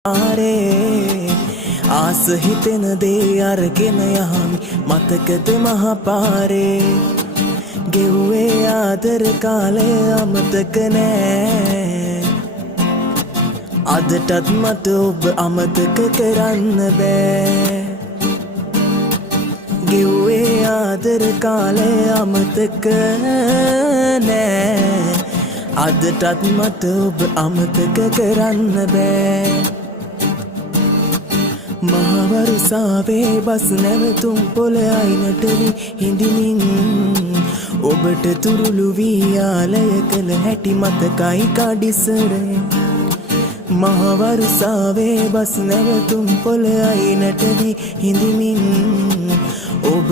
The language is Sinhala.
ආරේ ආස හිතෙන දේ අරගෙන යහමි මතකද මහපාරේ ගෙව්වේ ආදර කාලය අමතක නෑ අදටත් මට ඔබ අමතක කරන්න බෑ ගෙව්වේ ආදර කාලය අමතක නෑ අදටත් මට ඔබ අමතක කරන්න බෑ මහවරුසාවේ බස් නැවතුම් පොළ අයිනට වී හිඳිමින් ඔබට තුරුළු වී ආලය කළ හැටි මතකයි කඩිසරේ මහවරුසාවේ බස් නැවතුම් පොළ අයිනට වී හිඳිමින් ඔබ